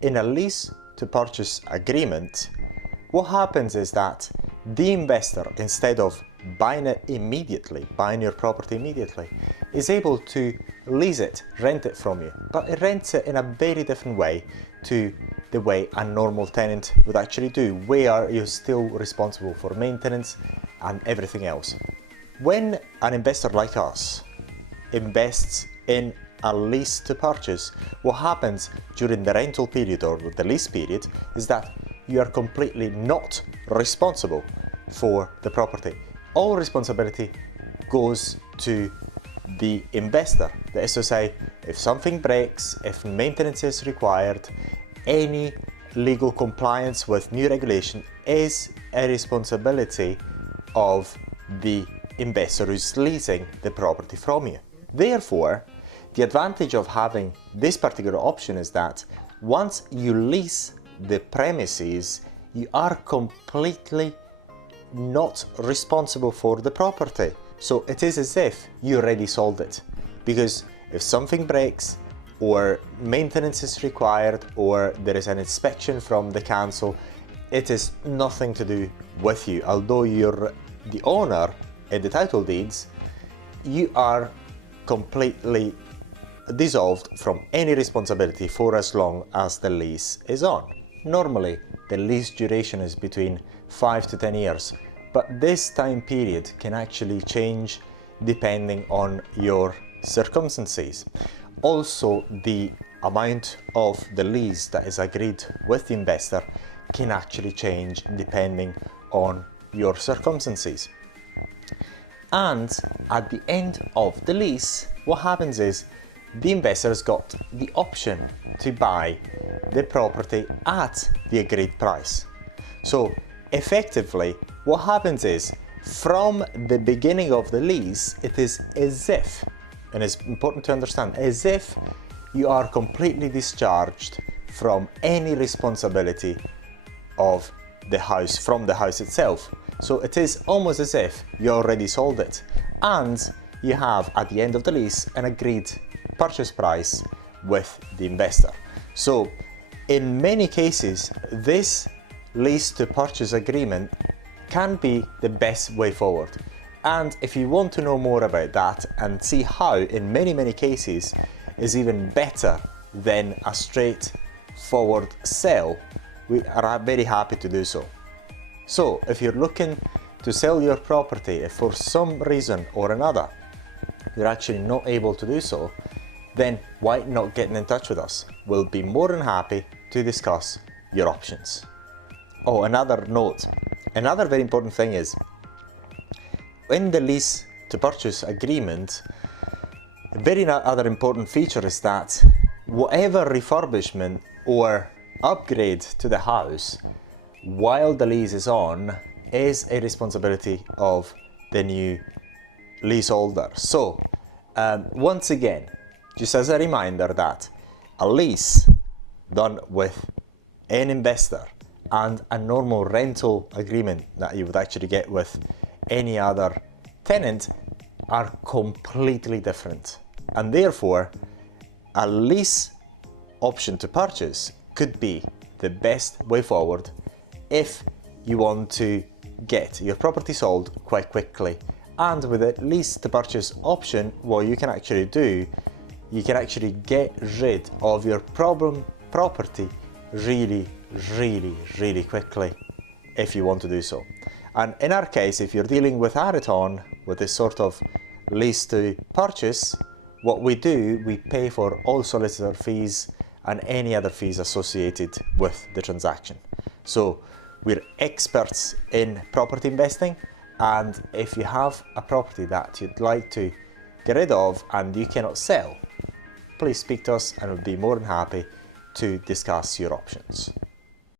in a lease to purchase agreement, what happens is that the investor, instead of buying your property immediately, is able to lease it, rent it from you, but it rents it in a very different way to the way a normal tenant would actually do, where you're still responsible for maintenance and everything else. When an investor like us invests in a lease to purchase, what happens during the rental period or the lease period is that you are completely not responsible for the property. All responsibility goes to the investor. That is to say, if something breaks, if maintenance is required, any legal compliance with new regulation is a responsibility of the investor who's leasing the property from you. Therefore, the advantage of having this particular option is that once you lease the premises, you are completely not responsible for the property. So it is as if you already sold it, because if something breaks or maintenance is required or there is an inspection from the council, it is nothing to do with you. Although you're the owner in the title deeds, you are completely dissolved from any responsibility for as long as the lease is on. Normally, the lease duration is between 5 to 10 years, but this time period can actually change depending on your circumstances. Also, the amount of the lease that is agreed with the investor can actually change depending on your circumstances. And at the end of the lease, what happens is the investor's got the option to buy the property at the agreed price. So effectively, what happens is from the beginning of the lease, it is as if, and it's important to understand, as if you are completely discharged from any responsibility of the house, from the house itself. So it is almost as if you already sold it, and you have at the end of the lease an agreed purchase price with the investor. So in many cases, this lease to purchase agreement can be the best way forward. And if you want to know more about that and see how in many cases is even better than a straightforward sale, we are very happy to do so. So if you're looking to sell your property, if for some reason or another you're actually not able to do so, then why not get in touch with us? We'll be more than happy to discuss your options. Oh, another note. Another very important thing is, in the lease to purchase agreement, a very other important feature is that whatever refurbishment or upgrade to the house while the lease is on is a responsibility of the new leaseholder. So once again, just as a reminder that a lease done with an investor and a normal rental agreement that you would actually get with any other tenant are completely different, and therefore a lease option to purchase could be the best way forward if you want to get your property sold quite quickly. And with a lease to purchase option, what you can actually do, you can actually get rid of your problem property really quickly if you want to do so. And in our case, if you're dealing with Areton with this sort of lease to purchase, what we do, we pay for all solicitor fees and any other fees associated with the transaction. So we're experts in property investing, and if you have a property that you'd like to get rid of and you cannot sell, please speak to us and we'll be more than happy to discuss your options.